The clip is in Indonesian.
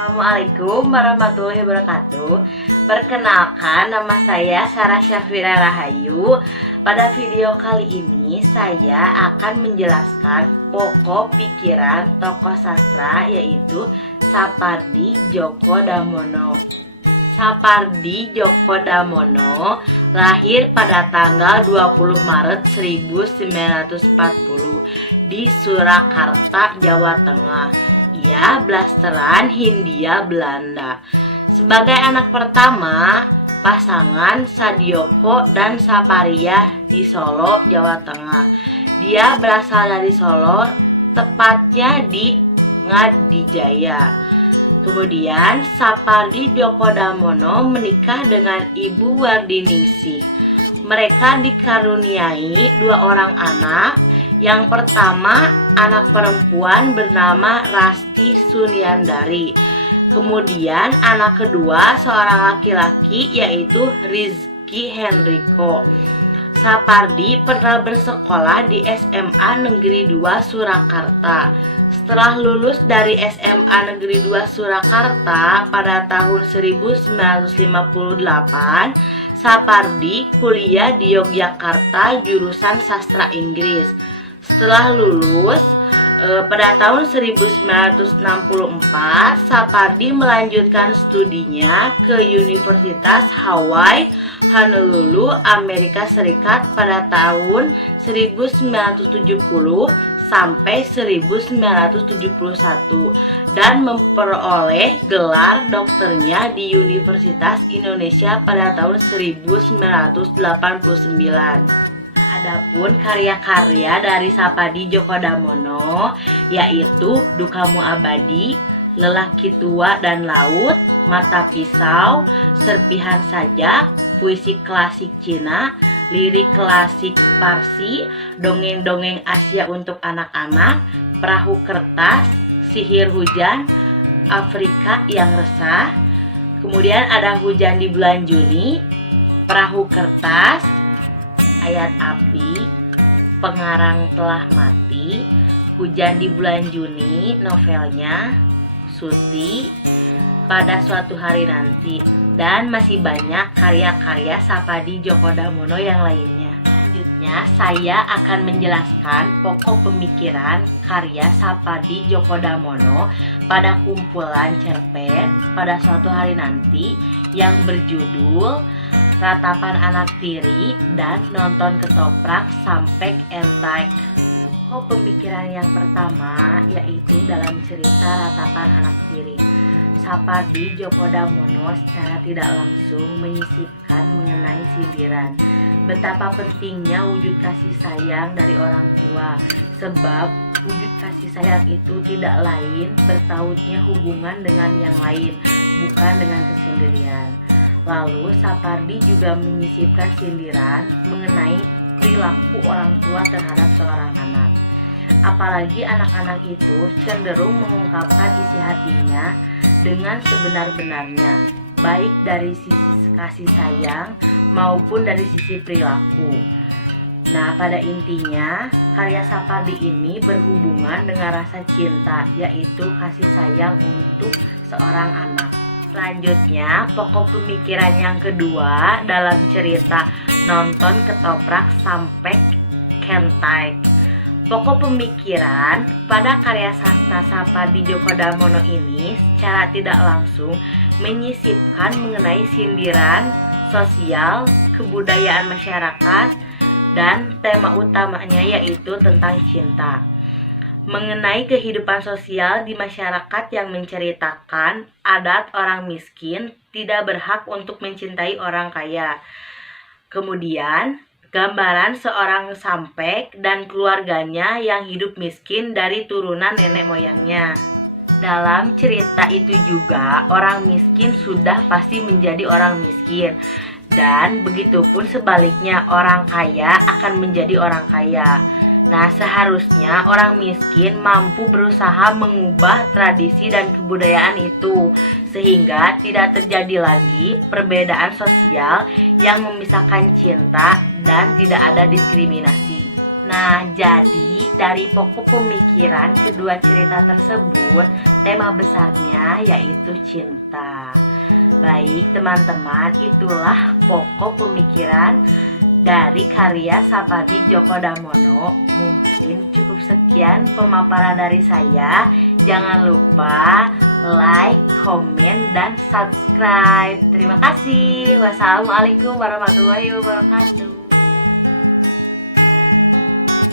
Assalamualaikum warahmatullahi wabarakatuh. Perkenalkan, nama saya Sarah Syafira Rahayu. Pada video kali ini saya akan menjelaskan pokok pikiran tokoh sastra, yaitu Sapardi Djoko Damono. Sapardi Djoko Damono lahir pada tanggal 20 Maret 1940 di Surakarta, Jawa Tengah. Ia blasteran Hindia Belanda. Sebagai anak pertama pasangan Sadioko dan Saparia di Solo, Jawa Tengah. Dia berasal dari Solo, tepatnya di Ngadijaya. Kemudian Sapardi Djoko Damono menikah dengan Ibu Wardiningsih. Mereka dikaruniai dua orang anak. Yang pertama, anak perempuan bernama Rasti Sunyandari. Kemudian anak kedua seorang laki-laki, yaitu Rizky Henriko. Sapardi pernah bersekolah di SMA Negeri 2 Surakarta. Setelah lulus dari SMA Negeri 2 Surakarta pada tahun 1958, Sapardi kuliah di Yogyakarta jurusan sastra Inggris. Setelah lulus pada tahun 1964, Sapardi melanjutkan studinya ke Universitas Hawaii Honolulu, Amerika Serikat pada tahun 1970 sampai 1971 dan memperoleh gelar dokternya di Universitas Indonesia pada tahun 1989. Adapun karya-karya dari Sapardi Djoko Damono yaitu Dukamu Abadi, Lelaki Tua dan Laut, Mata Pisau, Serpihan Sajak, puisi klasik Cina, lirik klasik Parsi, dongeng-dongeng Asia untuk anak-anak, Perahu Kertas, Sihir Hujan, Afrika yang Resah. Kemudian ada Hujan di Bulan Juni, Perahu Kertas, Ayat Api, Pengarang Telah Mati, Hujan di Bulan Juni, novelnya, Suti, Pada Suatu Hari Nanti, dan masih banyak karya-karya Sapardi Djoko Damono yang lainnya. Selanjutnya saya akan menjelaskan pokok pemikiran karya Sapardi Djoko Damono pada kumpulan cerpen Pada Suatu Hari Nanti yang berjudul Ratapan Anak Tiri dan Nonton Ketoprak Sampai Entek. Pokok pemikiran yang pertama yaitu dalam cerita Ratapan Anak Tiri. Sapardi Djoko Damono secara tidak langsung menyisipkan mengenai sindiran betapa pentingnya wujud kasih sayang dari orang tua, sebab wujud kasih sayang itu tidak lain bertautnya hubungan dengan yang lain, bukan dengan kesendirian. Lalu Sapardi juga menyisipkan sindiran mengenai perilaku orang tua terhadap seorang anak. Apalagi anak-anak itu cenderung mengungkapkan isi hatinya dengan sebenar-benarnya, baik dari sisi kasih sayang maupun dari sisi perilaku. Nah, pada intinya karya Sapardi ini berhubungan dengan rasa cinta, yaitu kasih sayang untuk seorang anak. Selanjutnya, pokok pemikiran yang kedua dalam cerita Nonton Ketoprak Sampai Entek. Pokok pemikiran pada karya sastra Sapardi Djoko Damono ini secara tidak langsung menyisipkan mengenai sindiran sosial, kebudayaan masyarakat, dan tema utamanya yaitu tentang cinta. Mengenai kehidupan sosial di masyarakat yang menceritakan adat orang miskin tidak berhak untuk mencintai orang kaya. Kemudian, gambaran seorang sampek dan keluarganya yang hidup miskin dari turunan nenek moyangnya. Dalam cerita itu juga orang miskin sudah pasti menjadi orang miskin, dan begitupun sebaliknya orang kaya akan menjadi orang kaya. Nah, seharusnya orang miskin mampu berusaha mengubah tradisi dan kebudayaan itu sehingga tidak terjadi lagi perbedaan sosial yang memisahkan cinta dan tidak ada diskriminasi. Nah, jadi dari pokok pemikiran kedua cerita tersebut, tema besarnya yaitu cinta. Baik teman-teman, itulah pokok pemikiran dari karya Sapadi Djoko Damono. Mungkin cukup sekian pemaparan dari saya. Jangan lupa like, komen, dan subscribe. Terima kasih. Wassalamualaikum warahmatullahi wabarakatuh.